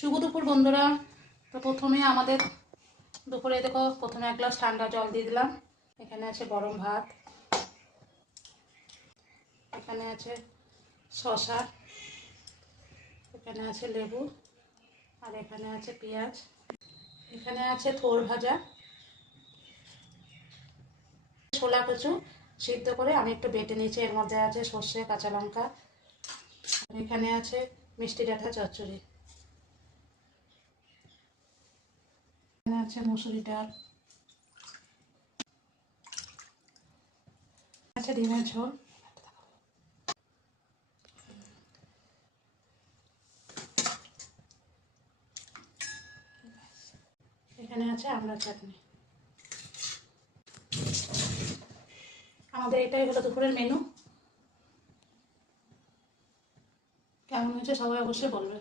শুভ দুপুর বন্ধুরা। তো প্রথমে আমাদের দুপুরে দেখো প্রথমে এক গ্লাস ঠান্ডা জল দিয়ে দিলাম। এখানে আছে গরম ভাত, এখানে আছে শসা, এখানে আছে লেবু, আর এখানে আছে পেঁয়াজ, এখানে আছে থোর ভাজা, ছোলা কচু সিদ্ধ করে আমি একটু বেটে নিয়েছি। এর মধ্যে আছে সর্ষে, কাঁচা লঙ্কা, এখানে আছে মিষ্টি ডাঁটা চচ্চড়ি, এখানে আছে মুসুরি ডাল, আছে ডিমের ঝোল, এখানে আছে আমড়া চাটনি। আমাদের এটাই হলো দুপুরের মেনু। কেমন হয়েছে সবাই অবশ্যই বলবে।